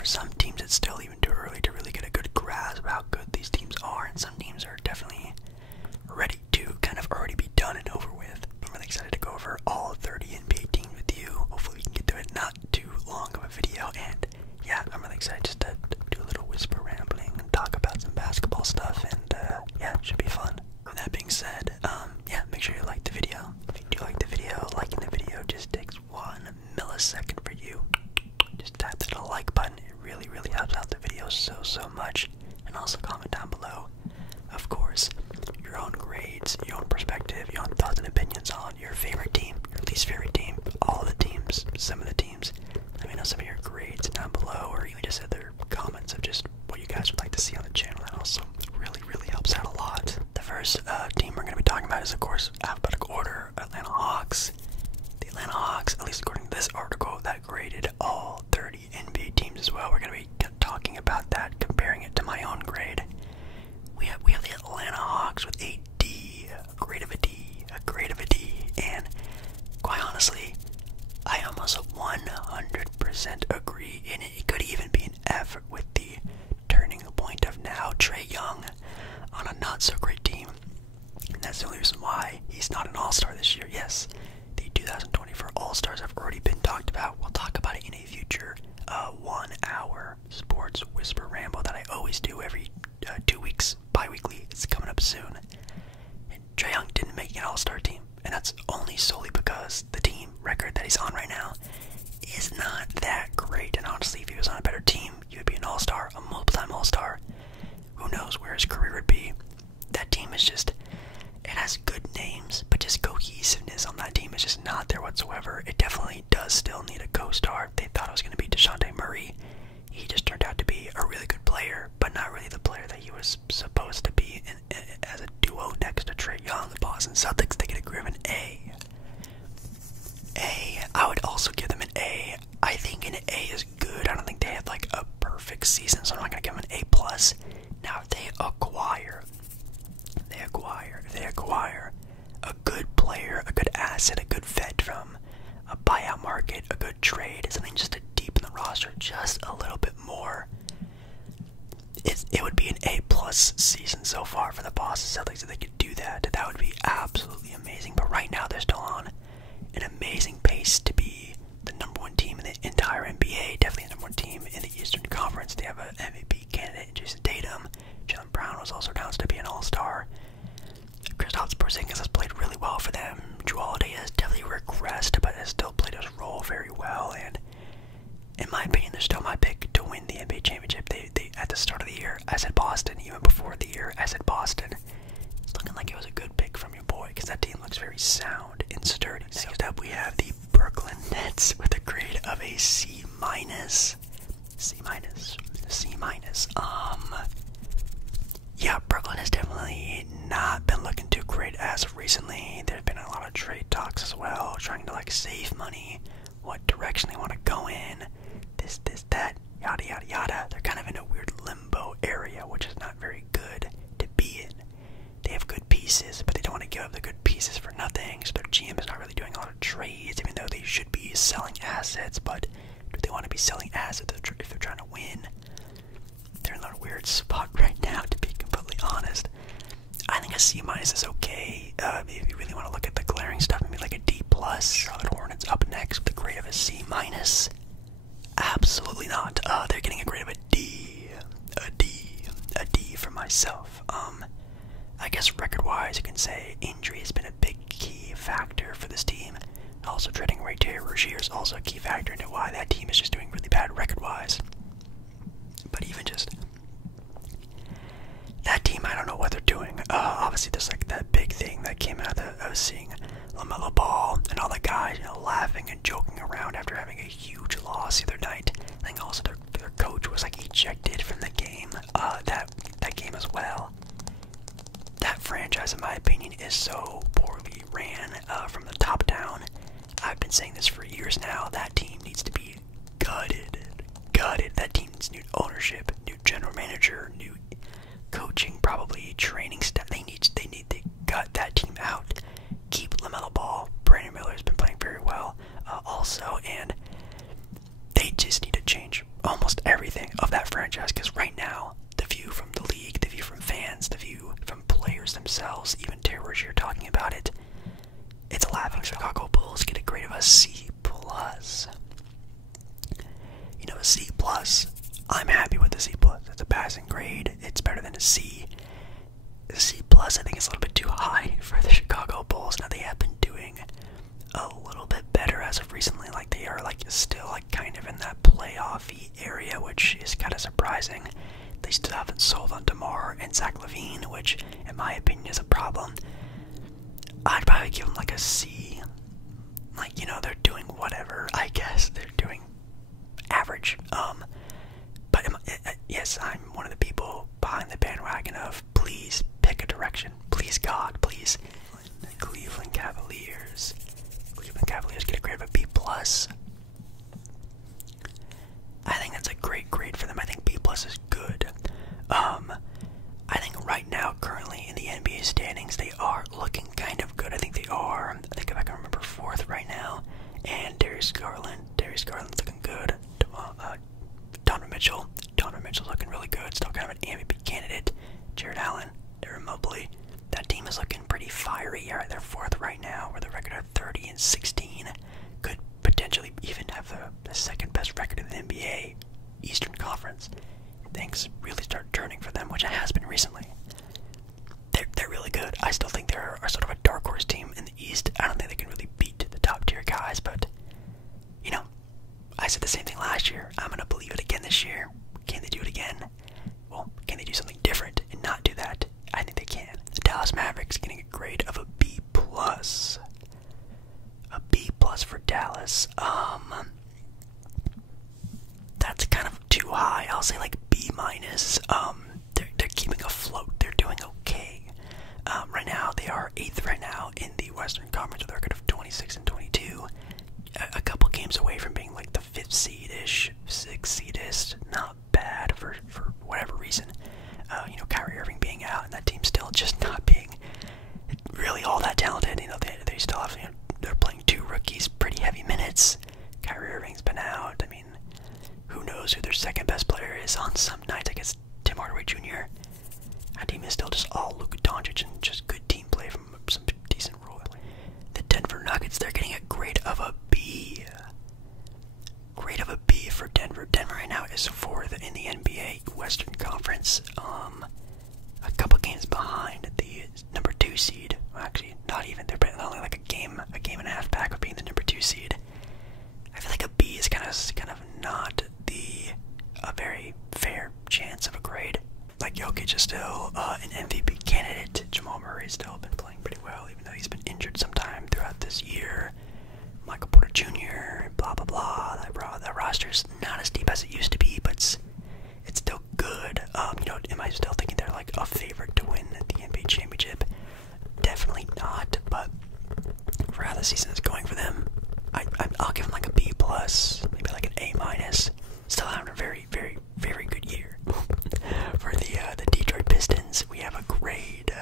For some teams, it's still even too early to really get a good grasp of how good these teams are, and some teams are definitely ready to kind of already be done and over with. I'm really excited to go over all 30 NBA teams with you. Hopefully we can get through it not too long of a video, and yeah, I'm really excited just to do a little whisper rambling and talk about some basketball stuff, and yeah, it should be fun. With that being said, yeah, make sure you like the video. If you do like the video, liking the video just takes 1 millisecond for you. Just tap that like button. It really, really helps out the video so much. And also comment down below, of course, your own grades, your own perspective, your own thoughts and opinions on your favorite team, your least favorite team, all the teams, some of the teams. Let me know some of your grades down below, or even just other comments of just what you guys would like to see on the channel. That also really, really helps out a lot. The first team we're going to be talking about is, of course, alphabetical order, Atlanta Hawks. The Atlanta Hawks, at least according to this article, that graded all 30 NBA teams as well. We're going to be talking about that, comparing it to my own grade. We have the Atlanta Hawks with a D, a grade of a D, a grade of a D, and quite honestly, I almost 100% agree, and it could even be an F with the turning point of now Trae Young on a not so great team. And that's the only reason why he's not an all-star this year. Yes, the 2024 All-Stars have already been talked about. We'll talk about it in a future 1-hour sports whisper ramble that I always do every 2 weeks, bi-weekly. It's coming up soon. And Trae Young didn't make an all-star team, and that's only solely because the team record that he's on right now is not that great. And honestly, if he was on a better team, he would be an all-star, a multiple-time all-star. Who knows where his career would be. That team is just, it has good names, but just cohesiveness on that team is just not there whatsoever. It definitely does still need a co-star. They thought it was going to be DeJounte Murray. He just turned out to be a really good player, but not really the player that he was supposed to be as a duo next to Trae Young. The Boston Celtics, they get a grade of an A. I would also give them an A. I think an A is good. I don't think they had like a perfect season, so I'm not going to give them an A+. Now, if they acquire a good player, a good asset, a good vet from a buyout market, a good trade, something just to deepen the roster just a little bit more, it would be an A+ season so far for the Boston Celtics. If they could do that, that would be absolutely amazing. But right now, they're still on an amazing pace to be the #1 team in the entire NBA, definitely the #1 team in the Eastern Conference. They have an MVP candidate, Jason Tatum. Jalen Brown was also announced to be an all-star. Kristaps Porzingis has played really well for them. Jrue Holiday has definitely regressed, but has still played his role very well. And in my opinion, they're still my pick to win the NBA championship. They at the start of the year, I said Boston. Even before the year, I said Boston. It's looking like it was a good pick from your boy, because that team looks very sound and sturdy. Next up, we have the Brooklyn Nets with a grade of a C-. Yeah, Brooklyn has definitely not been looking too great as of recently. There's been a lot of trade talks as well, trying to like save money, what direction they want to go in, this, that, yada yada yada. They're kind of in a weird limbo area, which is not very good to be in. They have good pieces, but they don't want to give up the good pieces for nothing, so their GM is not really doing a lot of trades, even though they should be selling assets. But do they want to be selling assets if they're trying to win? They're in a weird spot right now, to be completely honest. I think a C- is okay. If you really want to look at the glaring stuff, maybe like a D+. Charlotte Hornets up next with a grade of a C-. Absolutely not. They're getting a grade of a D. A D for myself. I guess record-wise, you can say injury has been a big key factor for this team. Also, trading Ray Rozier is also a key factor into why that team is just doing really bad record-wise. But even just that team, I don't know what they're doing. Obviously, there's like that big thing that came out of seeing LaMelo Ball and all the guys, laughing and joking around after having a huge loss the other night. I think also their coach was like ejected from the game. That game as well. That franchise, in my opinion, is so poorly ran from the top down. I've been saying this for years now. That team needs to be gutted. That team needs new ownership, new general manager, new coaching, probably training staff. They need to gut that team out. Keep LaMelo Ball. Brandon Miller has been playing very well, also, and they just need to change almost everything. themselves, even Terry Rozier talking about it. It's laughing. Chicago Bulls get a grade of a C+. You know, a C+. I'm happy with the C+. It's a passing grade. It's better than a C. A C+, I think, is a little bit too high for the Chicago Bulls. Now, they have been doing a little bit better as of recently. Like, they are, like, still, like, kind of in that playoff-y area, which is kind of surprising. They still haven't sold on DeMar and Zach LaVine, which, in my opinion, is a problem. I'd probably give them, like, a C. Like, you know, they're doing whatever, I guess. They're doing average. But yes, I'm one of the people behind the bandwagon of please pick a direction. Please, God, please. The Cleveland Cavaliers. Cleveland Cavaliers get a grade of a B+. I think that's a great grade for them. I think B+ is good. I think right now, currently in the NBA standings, they are looking kind of good. I think they are. I think if I can remember, 4th right now. And Darius Garland's looking good. Donovan Mitchell's looking really good. Still kind of an MVP candidate. Jared Allen, Darren Mobley. That team is looking pretty fiery. All right, they're 4th right now with a record of 30-16. Could potentially even have the second best record in the NBA Eastern Conference. Things really start turning for them, which it has been recently. They're really good. I still think they're sort of a dark horse team in the East. I don't think they can really beat the top tier guys, but you know, I said the same thing last year. I'm gonna believe it again this year. Can they do it again? Well, can they do something different and not do that? I think they can. The Dallas Mavericks getting a grade of a B+. A B+ for Dallas. That's kind of too high. I'll say like B-. They're keeping afloat. They're doing okay. Right now, they are 8th right now in the Western Conference with a record of 26-22. A couple games away from being like the 5th seed-ish, 6th seed-ish. Not bad for whatever reason. You know, Kyrie Irving being out and that team still just not being really all that talented. You know, they still have, you know, they're playing 2 rookies, pretty heavy minutes. Kyrie Irving's been out. I mean, who knows who their second best player is on some nights. I guess Tim Hardaway Jr. That team is still just all Luka Doncic and just good team play from some decent role. The Denver Nuggets, they're getting a grade of a B. Grade of a B for Denver. Denver right now is 4th in the NBA Western Conference. A couple games behind the number 2 seed. Well, actually, not even. They're only like a game and a half back of being the number 2 seed. I feel like a B is kind of not a very fair chance of a grade. Like Jokic is still an MVP candidate. Jamal Murray's still been playing pretty well, even though he's been injured sometime throughout this year. Michael Porter Jr., blah blah blah. That roster's not as deep as it used to be, but it's still good. You know, am I still thinking they're like a favorite to win the NBA championship? Definitely not. But for how the season is going for them, I'll give them like a B+, maybe like an A-. Still having a very, very, very good year. For the Detroit Pistons, we have a grade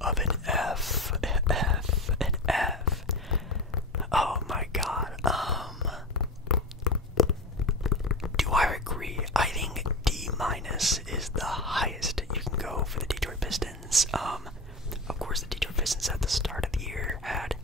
of an F. An F. Oh my God. Do I agree? I think D- is the highest you can go for the Detroit Pistons. Of course, the Detroit Pistons at the start of the year had,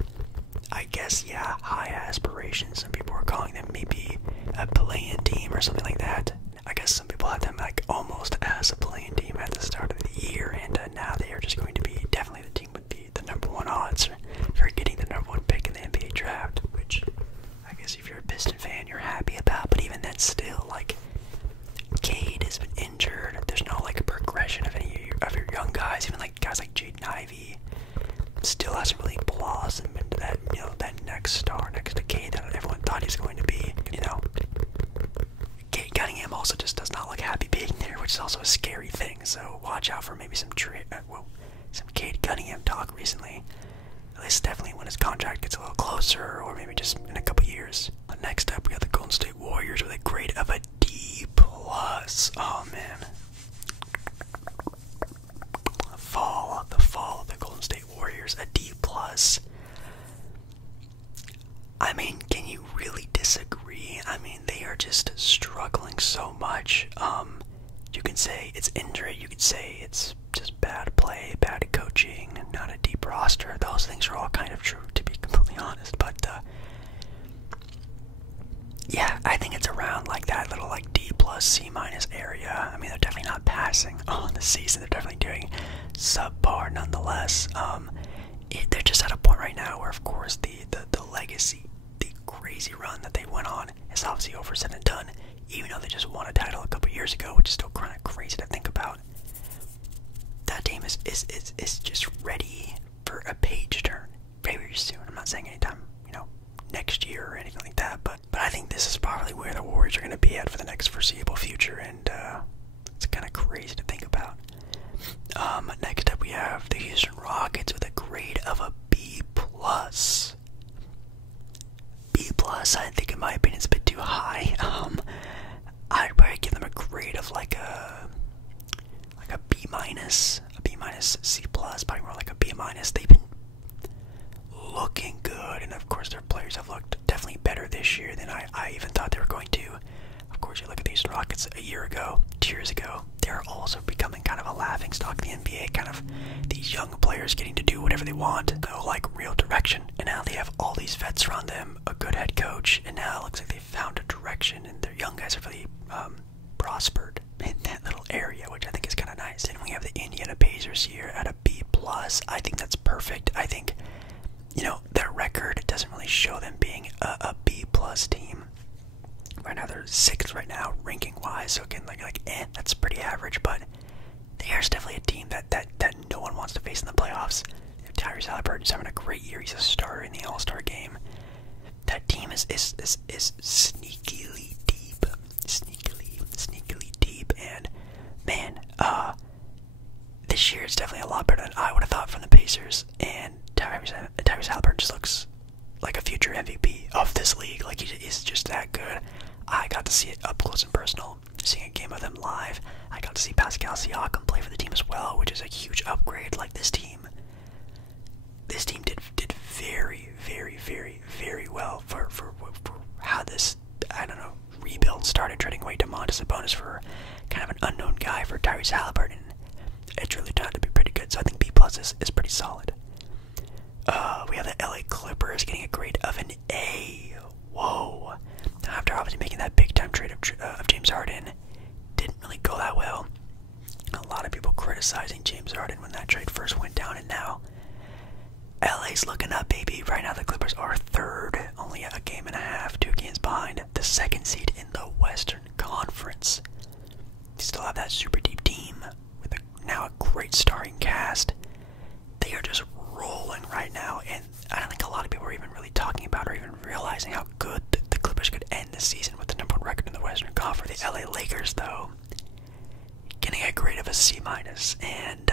I guess, yeah, high aspirations. Some people were calling them maybe a play-in team or something like that. I guess some people had them like almost as a play-in team at the start of the year, and now they are just going to be definitely the team with the number 1 odds for getting the number 1 pick in the NBA draft, which I guess if you're a Piston fan, you're happy about. But even then, still, like, Cade has been injured. There's no like progression of any of your young guys. Even like guys like Jaden Ivey still hasn't really blossomed into that, you know, that next star next to Cade that everyone thought he was going to be. You know, Cade Cunningham also just does not look happy being there, which is also a scary thing. So watch out for maybe some Cade Cunningham talk recently. At least definitely when his contract gets a little closer, or maybe just in a couple years. Next up, we got the Golden State Warriors with a grade of a D+. Oh man. The fall of the Golden State Warriors, a D+. I mean, can you really disagree? I mean, they are just struggling so much. You can say it's injury, you can say it's just bad play, bad those things are all kind of true, to be completely honest. But yeah, I think it's around like that little like D plus C minus area. I mean, they're definitely not passing on the season. They're definitely doing subpar nonetheless. They're just at a point right now where, of course, the legacy, the crazy run that they went on is obviously over, said and done. Even though they just won a title a couple years ago, which is still kind of crazy to think about. That team is just ready for a page turn very soon. I'm not saying anytime, next year or anything like that, but I think this is probably where the Warriors are going to be at for the next foreseeable future, and it's kind of crazy to think about. Next up we have the Houston Rockets with a grade of a B+. B+, I think in my opinion is a bit too high. I'd probably give them a grade of like a B minus, C+, probably more like a B minus. They've been looking good, and of course their players have looked definitely better this year than I even thought they were going to. Of course, you look at these Rockets a year ago, 2 years ago, they're also becoming kind of a laughingstock in the NBA, kind of these young players getting to do whatever they want, no like real direction. And now they have all these vets around them, a good head coach, and now it looks like they found a direction, and their young guys have really prospered in that little area, which I think is kind of nice. And we have the Indiana Pacers here at a B+. I think that's perfect. I think, their record doesn't really show them being a B+ team. Right now they're 6th right now, ranking wise, so again, that's pretty average, but they are definitely a team that no one wants to face in the playoffs. Tyrese Halliburton's having a great year. He's a starter in the All-Star game. That team is sneakily deep, and man, this year it's definitely a lot better than I would have thought from the Pacers, and Tyrese Halliburton just looks like a future MVP of this league. Like, he is just that good. I got to see it up close and personal, seeing a game of them live. I got to see Pascal Siakam play for the team as well, which is a huge upgrade. Like, this team did very, very, very, very well for how this, rebuild started, trading away Domantas Sabonis for kind of an unknown guy for Tyrese Halliburton. It's really turned out to be pretty good, so I think B+ is pretty solid. We have the LA Clippers getting a grade of an A. Whoa. After obviously making that big-time trade of James Harden, didn't really go that well. A lot of people criticizing James Harden when that trade first went down, and now LA's looking up, baby. Right now the Clippers are 3rd, only a game and a half, 2 games behind the 2nd seed in the Western Conference. They still have that super deep team with now a great starting cast. They are just rolling right now, and I don't think a lot of people are even really talking about or even realizing how good the Clippers could end the season with the #1 record in the Western Conference. The LA Lakers, though, getting a grade of a C-, and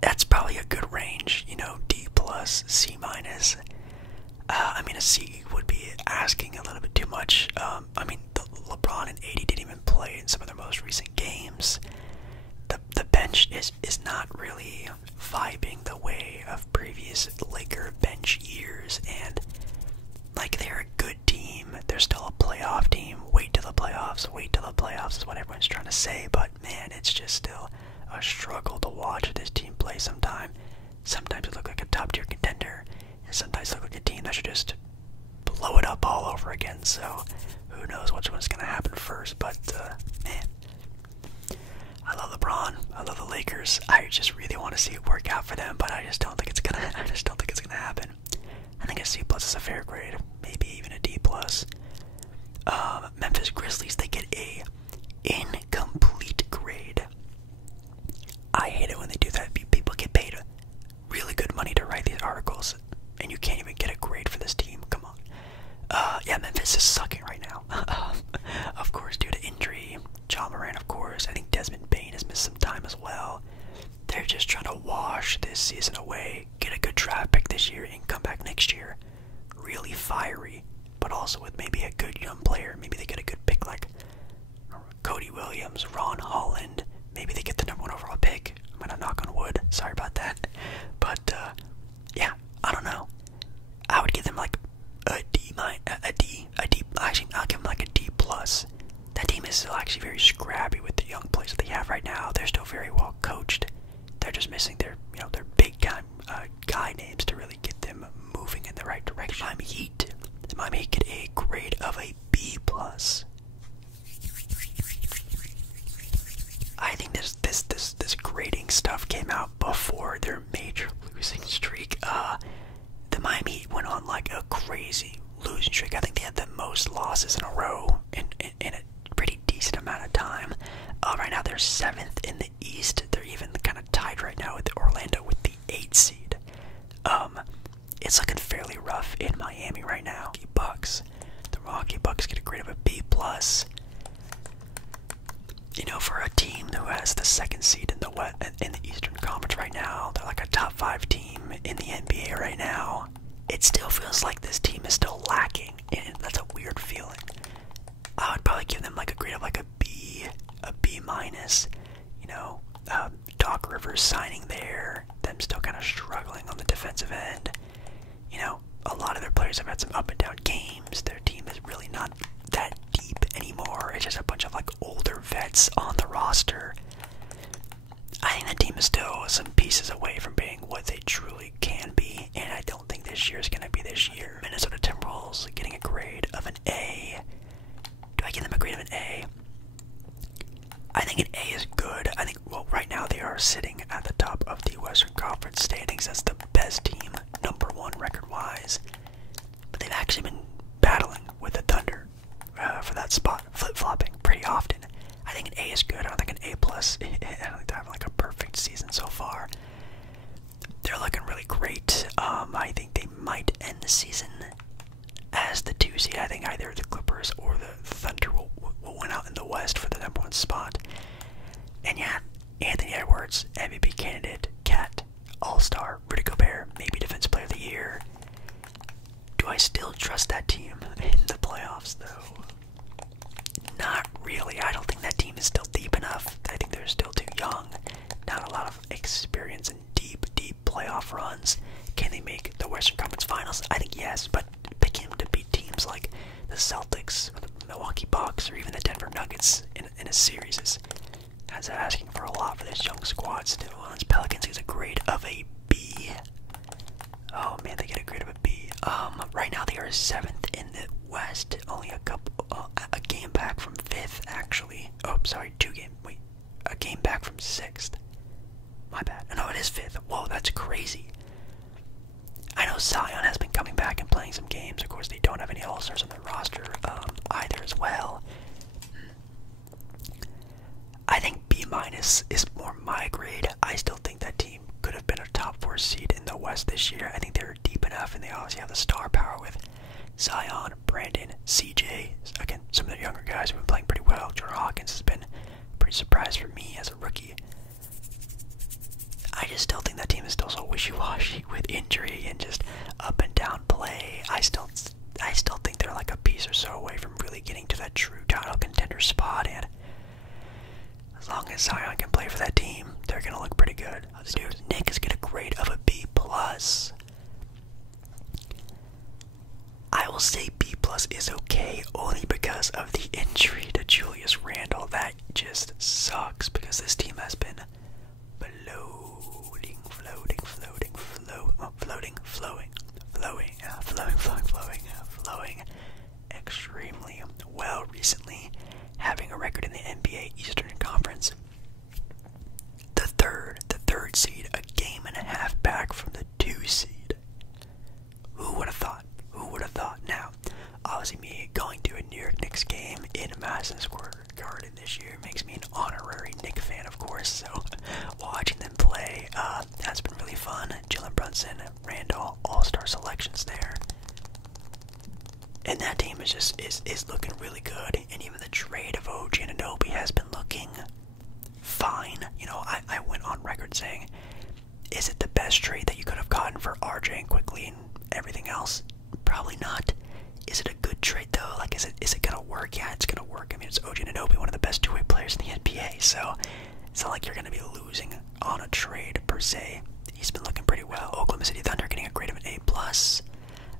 that's probably a good range, D+, C-. I mean, a C would be asking a little bit too much. LeBron and AD didn't even play in some of their most recent games. The bench is not really vibing the way of previous Laker bench years, and they're a good team. They're still a playoff team. Wait till the playoffs is what everyone's trying to say, but man, it's just still a struggle to watch this team play sometimes. Sometimes it looks like a top tier contender, and sometimes it looks like a team that should just blow it up all over again. So who knows which one's gonna happen first, but man, I love LeBron. I love the Lakers. I just really want to see it work out for them, but I just don't think it's gonna happen. I think a C+ is a fair grade, maybe even a D+. Memphis Grizzlies, they get a incomplete grade. I hate it when they do that. People get paid really good money to write these articles, and you can't even get a grade for this team. Come on. Yeah, Memphis is sucking right now. Of course, due to injury. Ja Morant, of course. I think Desmond Bane has missed some time as well. They're just trying to wash this season away, get a good draft pick this year, and come back next year really fiery, but also with maybe a good young player. Maybe they get a good pick like Cody Williams, Ron Holland. Maybe they get the #1 overall pick. I'm gonna knock on wood. Sorry about that. But yeah, I don't know. I would give them like a D. Actually, I'll give them like a D+. That team is still actually very scrappy with the young players that they have right now. They're still very well coached. They're just missing their big guy came out before their major losing streak. The Miami Heat went on like a crazy losing streak. I think they had the most losses in a row in a pretty decent amount of time. Right now they're 7th in the East. They're even kind of tied right now with Orlando with the 8th seed. It's looking fairly rough in Miami right now. The Milwaukee Bucks get a grade of a B+. You know, for a team who has the 2nd seed in the Eastern Conference right now, they're like a top 5 team in the NBA right now. It still feels like this team is still lacking, and that's a weird feeling. I would probably give them like a grade of like a B minus. You know, Doc Rivers signing there, them still kind of struggling on the defensive end. You know, a lot of their players have had some up and down games. Their team is really not that deep anymore. It's just a bunch of like older vets on the roster. I think the team is still some pieces away from being what they truly can be, and I don't think this year is going to be this year. Minnesota Timberwolves getting a grade of an A. Do I give them a grade of an A? I think an A is good. I think, well, right now they are sitting at the top of the Western Conference standings as the best team, #1 record-wise. But they've actually been battling with the Thunder for that spot, flip-flopping pretty often. I think an A is good. I don't think an A+. I don't think they're having like a perfect season so far. They're looking really great. I think they might end the season as the 2 seed. I think either the Clippers or the Thunder will win out in the West for the #1 spot. And yeah, Anthony Edwards, MVP candidate, Cat, All-Star, Rudy Gobert, maybe Defensive Player of the Year. Do I still trust that team in the playoffs, though? Not really. I don't think that team is still deep enough. I think they're still too young. Not a lot of experience in deep playoff runs. Can they make the Western Conference Finals? I think yes, but picking them to beat teams like the Celtics, or the Milwaukee Bucks, or even the Denver Nuggets in a series is asking for a lot for this young squad still. This Pelicans is a grade of a B. Oh man, they get a grade of a B. Right now they are 7th in the West, only a game back from 5th actually. Oh, sorry, a game back from 6th. My bad. No, it is 5th. Whoa, that's crazy. I know Zion has been coming back and playing some games. Of course, they don't have any All-Stars on their roster either as well. I think B- is more my grade. I still think that team could have been a top 4 seed in the West this year. I think they're deep enough, and they obviously have the star power with Zion, Brandon, CJ. Again, some of the younger guys who have been playing pretty well. Jordan Hawkins has been a pretty surprise for me as a rookie. I just still think that team is still so wishy-washy with injury and just up and down play. I still think they're like a piece or so away from really getting to that true title contender spot, and as long as Zion can play for that team, they're gonna look pretty good. Dude, Nick is gonna grade of a B+. I will say B+ is okay only because of the injury to Julius Randle. That just sucks because this team has been flowing extremely well recently, having a record in the NBA Eastern Conference. The third seed, a game and a half back from the 2 seed. Who would have thought? Now, obviously me going to a New York Knicks game in Madison Square Garden this year makes me an honorary Knicks fan, of course, so watching them play has been really fun. Jalen Brunson, Randall, all-star selections there. And that team is looking really good, and even the trade of OG Anunoby has been looking fine. You know, I went on record saying, is it the best trade that you could have gotten for RJ and Quickly and everything else? Probably not. Is it a good trade though? Like, is it gonna work? Yeah, it's gonna work. I mean, it's OG Anunoby, one of the best two-way players in the NBA, so it's not like you're gonna be losing on a trade per se. He's been looking pretty well. Oklahoma City Thunder getting a grade of an A+.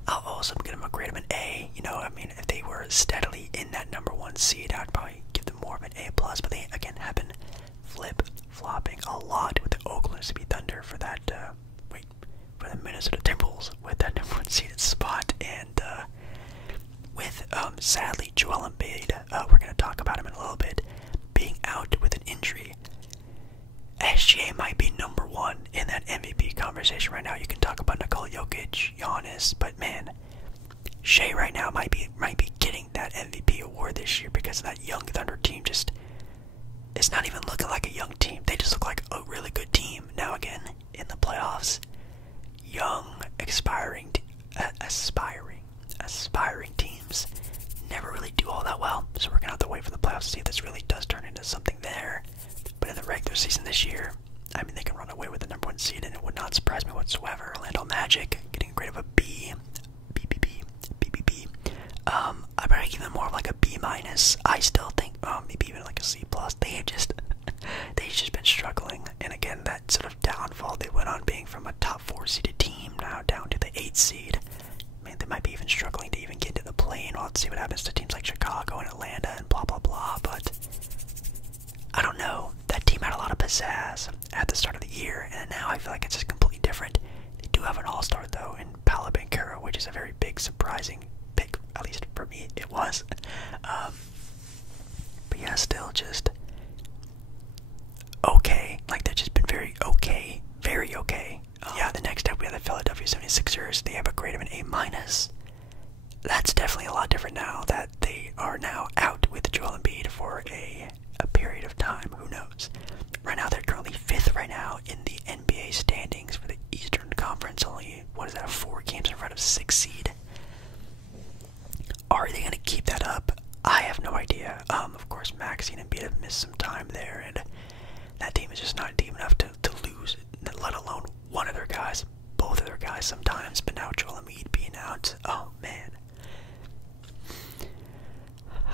I'll also give them a grade of an A. You know, I mean, if they were steadily in that #1 seed, I'd probably give them more of an A+, but they, again, have been flip-flopping a lot with the Oklahoma City Thunder for that, for the Minnesota Timberwolves with that #1 seeded spot, and, with, sadly, Joel Embiid, we're going to talk about him in a little bit, being out with an injury. SGA might be #1 minus. But man, Shea right now might be getting that MVP award this year because that young Thunder team just, it's not even looking like a young team. They just look like a really good team. Now again, in the playoffs, young, aspiring teams never really do all that well. So we're gonna have to wait for the playoffs to see if this really does turn into something there. But in the regular season this year, I mean, they can run away with the #1 seed, and it would not surprise me whatsoever. Orlando Magic getting a grade of a B. I'd probably give them more of like a B minus. I still think, maybe even like a C plus. They've just been struggling, and again, that sort of downfall they went on being from a top 4 seeded team now down to the 8th seed. I mean, they might be even struggling to even get into the play-in. We'll have to see what happens to teams like Chicago and Atlanta and blah blah blah. But I don't know. That team had a lot of pizzazz at the start of the year, and now I feel like it's just completely different. They do have an all-star though in Paolo Banchero, which is a very big, surprising pick. At least for me, it was. But yeah, still just okay. Like, they've just been very okay. Yeah, the next up we have the Philadelphia 76ers. They have a grade of an A minus. That's definitely a lot different now that they are now out with Joel Embiid for a period of time. Who knows? Right now, they're currently 5th right now in the NBA standings for the Eastern Conference. Only, 4 games in front of 6th seed. Are they going to keep that up? I have no idea. Of course, Maxey and Embiid have missed some time there, and that team is just not deep enough to lose, let alone one of their guys, both of their guys sometimes. But now Joel Embiid being out, oh man.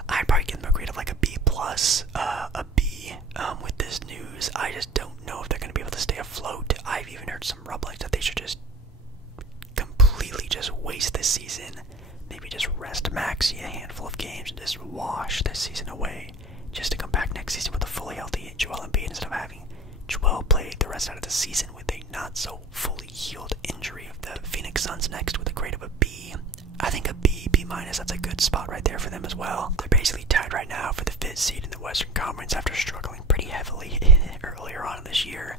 I'd probably give them a grade of like a B plus, a B, with this news. I just don't know if they're going to be able to stay afloat. I've even heard some rumblings that they should just completely just waste this season. Maybe just rest Maxey a handful of games and just wash this season away, just to come back next season with a fully healthy Joel Embiid instead of having Joel play the rest out of the season with a not so fully healed injury. Of the Phoenix Suns next with a grade of a B. I think a B, B minus, that's a good spot right there for them as well. They're basically tied right now for the 5th seed in the Western Conference after struggling pretty heavily earlier on in this year.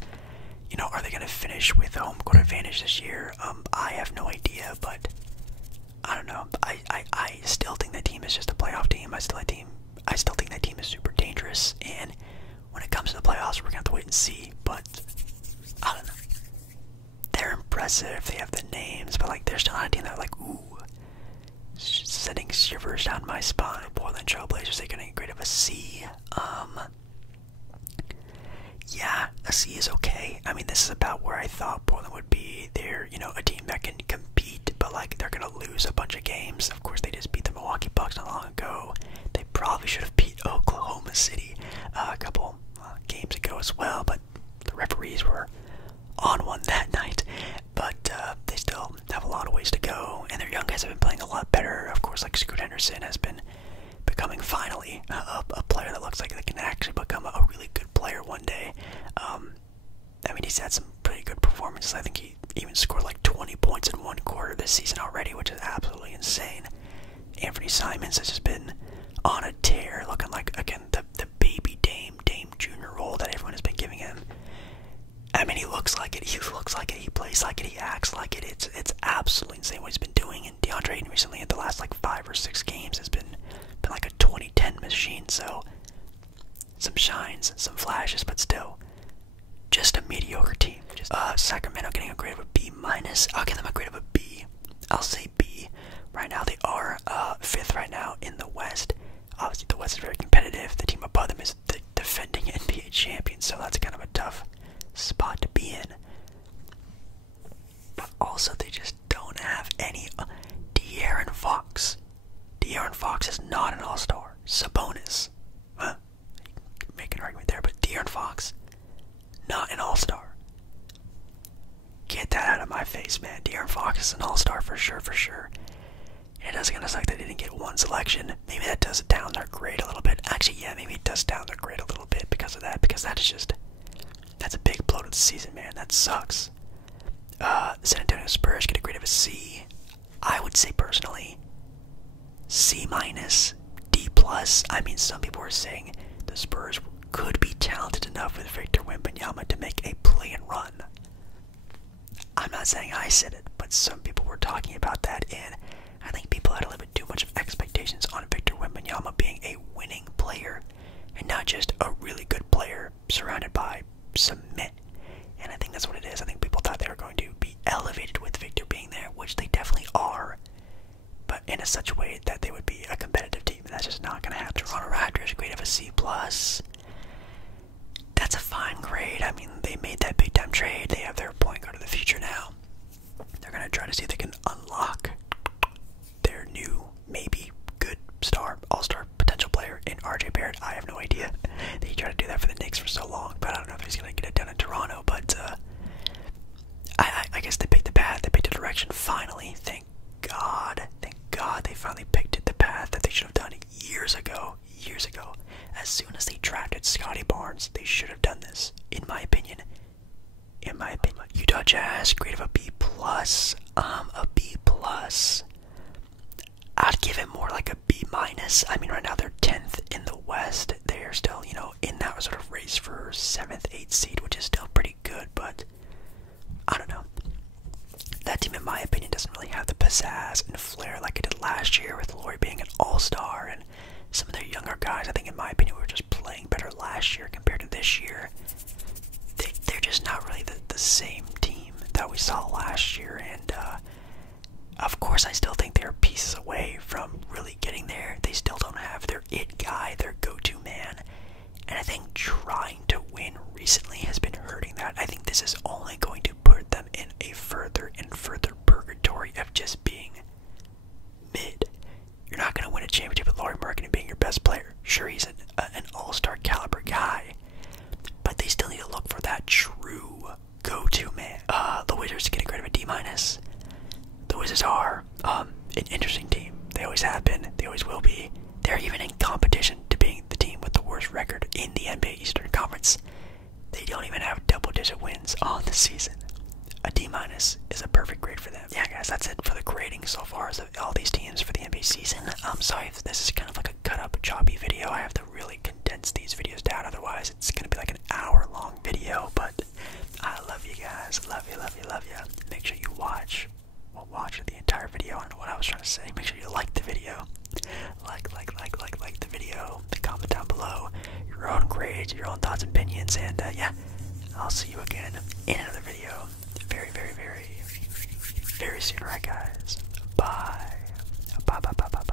You know, are they going to finish with a home court advantage this year? I have no idea, but I don't know. I still think that team is just a playoff team. I still think that team is super dangerous, and when it comes to the playoffs, we're going to have to wait and see. But I don't know. They're impressive. They have the names, but like, they're still not a team that like, ooh, sending shivers down my spine. Portland Trailblazers, they're getting a grade of a C. Yeah, a C is okay. I mean, this is about where I thought Portland would be. They're, you know, a team that can compete, but like, they're gonna lose a bunch of games. Of course, they just beat the Milwaukee Bucks not long ago. They probably should have beat Oklahoma City a couple games ago as well, but the referees were on one that night. But they still have a lot of ways to go, and their young guys have been playing a lot better. Of course, like Scoot Henderson has been becoming finally a player that looks like they can actually become a really good player one day. I mean, he's had some pretty good performances. I think he even scored like 20 points in one quarter this season already, which is absolutely insane. Anthony Simons has just been on a tear, looking like, again, the baby Dame Jr. role that everyone has been giving him. I mean, he looks like it, he plays like it, he acts like it. It's absolutely insane what he's been doing. And DeAndre Ayton recently, in the last like 5 or 6 games, has been like a 2010 machine. So some shines, some flashes, but still just a mediocre team. Sacramento getting a grade of a B minus. I'll give them a grade of a B. I'll say B. Right now they are 5th right now in the West. Obviously the West is very competitive. The team above them is the defending NBA champion, so that's kind of a tough spot to be in. But also they just don't have any De'Aaron Fox. De'Aaron Fox is not an all-star. Sabonis, make an argument there, but De'Aaron Fox, not an all-star. Get that out of my face, man. De'Aaron Fox is an all-star for sure. It does kind of suck that they didn't get one selection. Maybe that does down their grade a little bit. Actually, yeah, maybe it does down their grade a little bit because of that. Because that is just, that's a big blow to the season, man. That sucks. The San Antonio Spurs get a grade of a C. I would say personally, C minus, D plus. I mean, some people are saying the Spurs could be talented enough with Victor Wembanyama to make a play and run. I'm not saying I said it, but but some people were talking about that, and I think people had a little bit too much of expectations on Victor Wembanyama being a winning player and not just a really good player surrounded by some men. And I think that's what it is. I think people thought they were going to be elevated with Victor being there, which they definitely are, but in such a way that they would be a competitive team, and that's just not going to happen. Toronto Raptors, grade of a C+. That's a fine grade. I mean, they made that big time trade. They have their point guard of the future now. They're going to try to see if they can unlock their new, maybe good star, all-star potential player in RJ Barrett. I have no idea. They tried to do that for the Knicks for so long, but I don't know if he's going to get it done in Toronto. But I guess they picked the path. They picked the direction finally. Thank God. Thank God they finally picked the path that they should have done years ago. Years ago. As soon as they drafted Scotty Barnes, they should have done this, in my opinion. In my opinion. Utah Jazz, grade of a B+. A B+. I'd give it more like a B-. I mean, right now they're 10th in the West. They're still, you know, in that sort of race for 7th, 8th seed, which is still pretty good, but I don't know. That team, in my opinion, doesn't really have the pizzazz and flair like it did last year with Laurie being an all-star, and some of their younger guys, I think, in my opinion, were just playing better last year compared to this year. They're just not really the same team that we saw last year, and of course, I still think they're pieces away from really getting there. They still don't have their it guy, their go-to man, and I think trying to win recently has been hurting that. I think this is only going to put them in a further and further purgatory of just being mid. You're not going to win a championship with Lauri Markkanen being your best player. Sure, he's an all-star caliber guy, but they still need to look for that true go-to man. The Wizards get a grade of a D-. The Wizards are an interesting team. They always have been. They always will be. They're even in competition to being the team with the worst record in the NBA Eastern Conference. They don't even have double-digit wins on the season. A D- is a perfect grade for them. Yeah, guys, that's it for the grading so far as all these teams for the NBA season. I'm sorry if this is kind of like a cut-up, choppy video. I have to really condense these videos down, otherwise it's going to be like an hour-long video, but I love you guys. Love you, love you, love you. Make sure you watch the entire video. I don't know what I was trying to say. Make sure you like the video. Like the video. Comment down below your own grades, your own thoughts and opinions, and yeah, I'll see you again in another video very, very, very, very soon, alright guys? Bye. Bye, bye, bye, bye, bye.